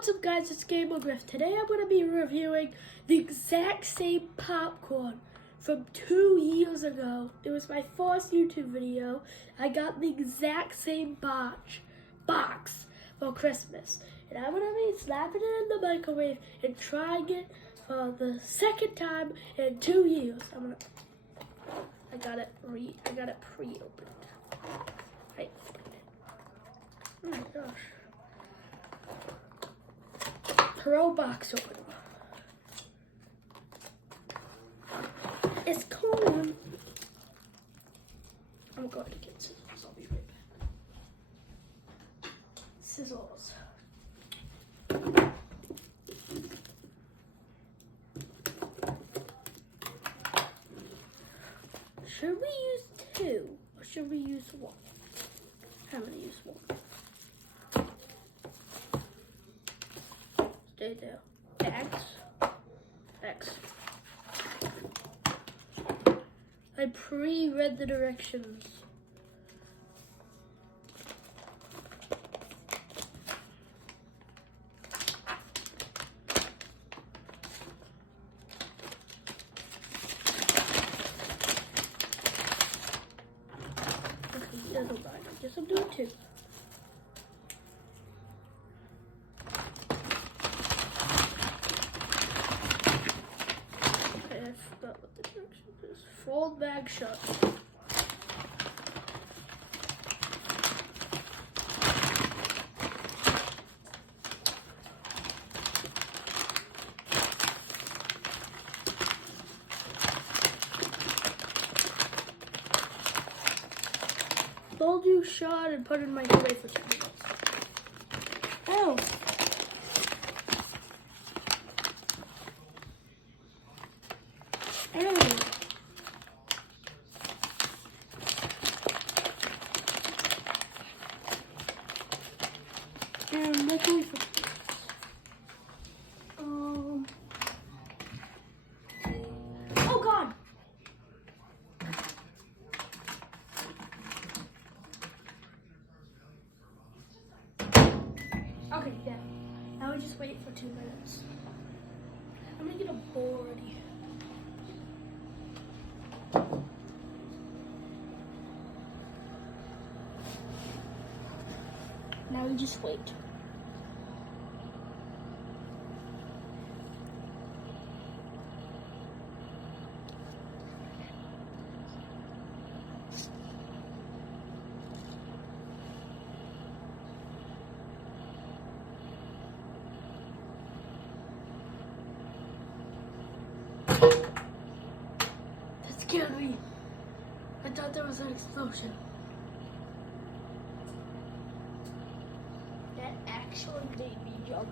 What's up guys, it's Gamer Griff. Today I'm going to be reviewing the exact same popcorn from 2 years ago. It was my first YouTube video. I got the exact same box for Christmas. And I'm going to be slapping it in the microwave and trying it for the second time in 2 years. I got it pre-opened. I opened it. Oh my gosh. Pro box opener. It's corn. I'm going to get scissors. I'll be right back. Scissors. Should we use 2 or should we use 1? I'm going to use 1. Stay there. X. I pre-read the directions. Okay, doesn't mind. I guess I'm doing 2. What the direction is. Fold bag shut. Fold you shut and put in my tray for 2 minutes. Oh. And let's wait for oh God! Okay, yeah. Now we just wait for 2 minutes. I'm gonna get a bowl ready. Now we just wait. That scared me. I thought there was an explosion. That actually made me jump.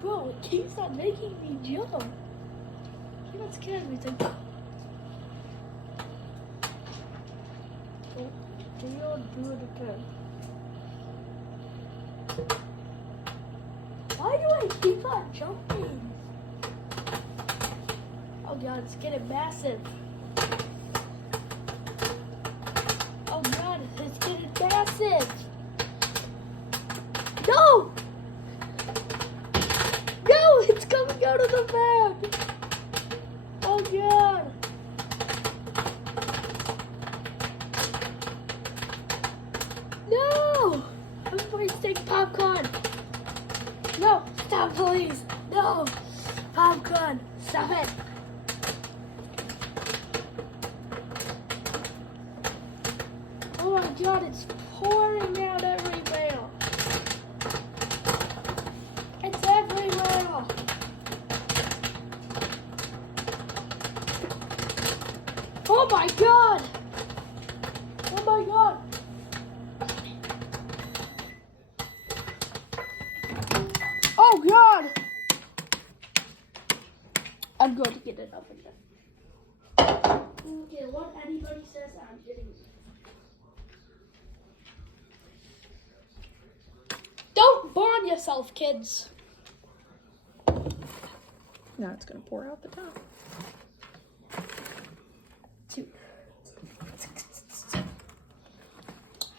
Bro, it keeps on making me jump. You know, scared me to go. Do it again. Why do I keep on jumping? Oh God, it's getting massive. Oh God, it's getting massive. No! No, it's coming out of the bag. Oh God. No! I'm wasting popcorn. No, stop please. No, popcorn, stop it. Oh my God, it's pouring out everywhere. It's everywhere. Oh my God. Oh my God. Oh God. I'm going to get it up again. Okay, what anybody says, I'm getting it. Don't burn yourself, kids. Now it's going to pour out the top. 2.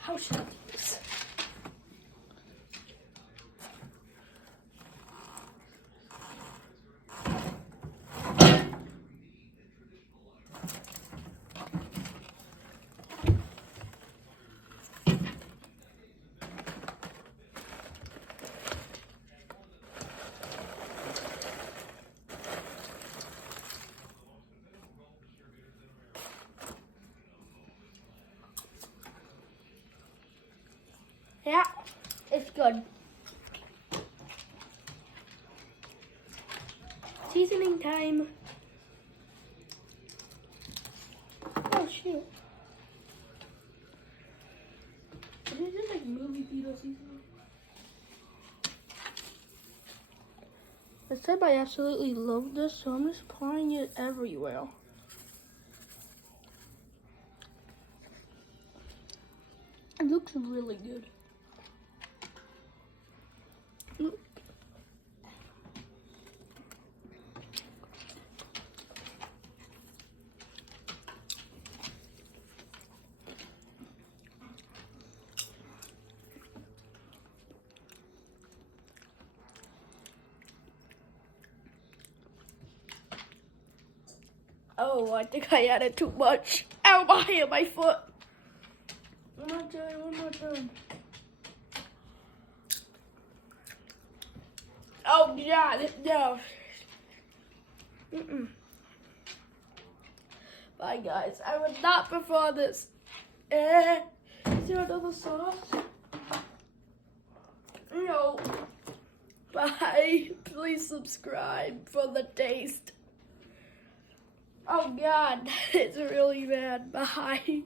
How should I do this? It's good. Seasoning time. Oh shoot. Is it just like movie theater seasoning? I said I absolutely love this, so I'm just pouring it everywhere. It looks really good. Oh, I think I added too much. Ow, my hand, my foot. One more time. Oh, yeah, no. Bye, guys. I would not prefer this. Is there another sauce? No. Bye. Please subscribe for the taste. Oh, God. It's really bad. Bye.